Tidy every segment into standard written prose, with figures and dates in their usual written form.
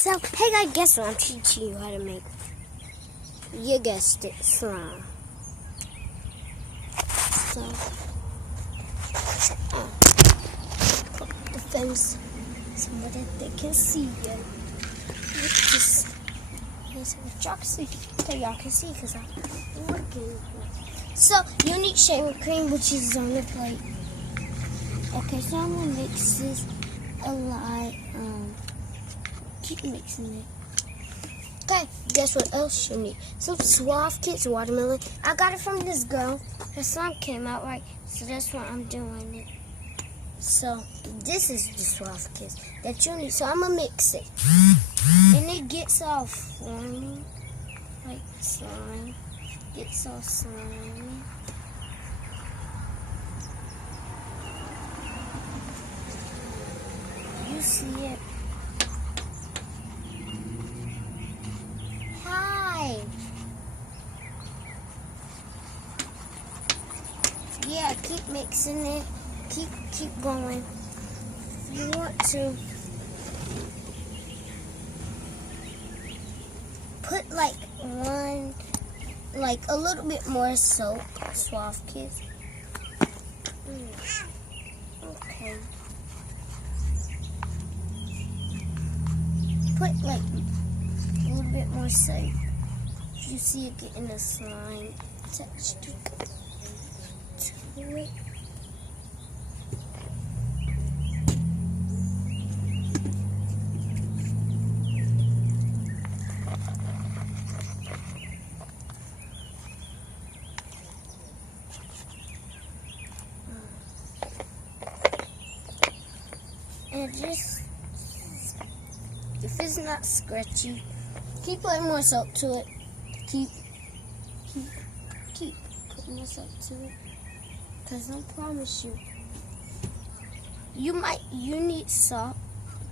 So, hey guys, guess what? I'm teaching you how to make, you guessed it, slime. So, put the fence so that they can see you. Just, here's what y'all can see. Okay, y'all can see because I'm working. So, you need shaving cream, which is on the plate. Okay, so I'm going to mix this a lot. Keep mixing it. Okay, guess what else you need? Some Suave Kids watermelon. I got it from this girl. Her slime came out right, so that's why I'm doing it. So, this is the Suave Kids that you need. So, I'm going to mix it. And it gets all slimy. Like slime. Gets all slimy. You see it. Yeah, keep mixing it. Keep going. If you want to put like a little bit more soap, Suave Kids. Okay. Put like a little bit more soap. You see it getting a slime texture to it. And just, if it's not scratchy, keep putting more soap to it. Keep putting more soap to it. Because I promise you, you need salt,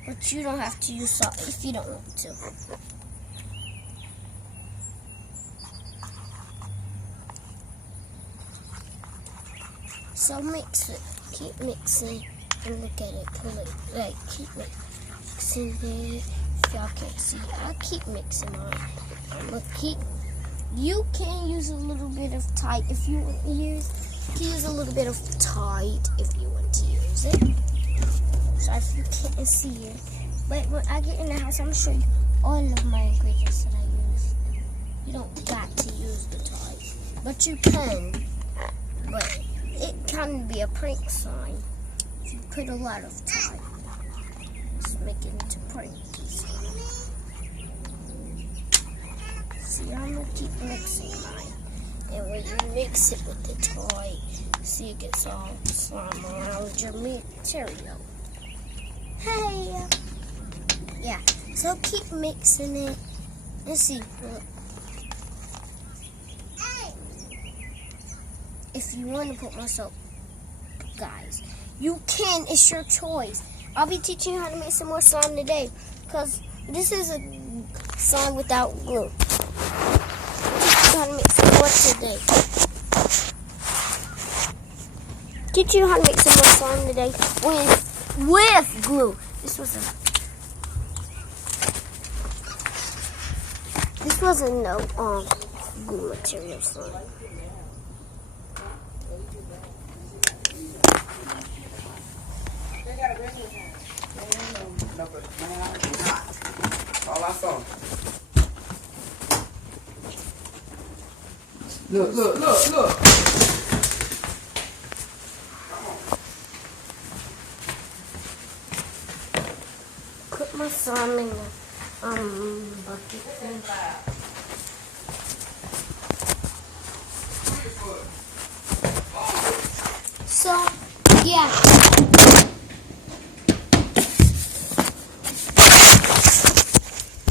but you don't have to use salt if you don't want to. So mix it, keep mixing, and look at it, pull it, like keep mixing it. If y'all can't see, I keep mixing on it. But you can use a little bit of Tide if you want to use. Use a little bit of Tide if you want to use it. So if you can't see it, but when I get in the house, I'm gonna show you all of my ingredients that I use. You don't got to use the Tide, but you can. But it can be a prank sign if you put a lot of Tide. Just make it into pranks. See, I'm gonna keep mixing mine. And when you mix it with the toy, see it gets all slime around your material. Hey! Yeah, so keep mixing it. Let's see. Look. If you want to put more soap, guys, you can. It's your choice. I'll be teaching you how to make some more slime today, because this is a slime without glue. How to make some more today. Teach you how to make some more slime today with glue. This wasn't no glue material slime. All I saw. Look. Put my slime in the bucket thing. So, yeah.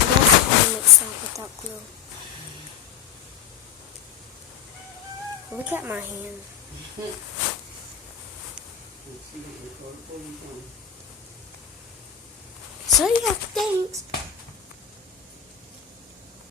That's how to make slime without glue. Look at my hand. So yeah, thanks.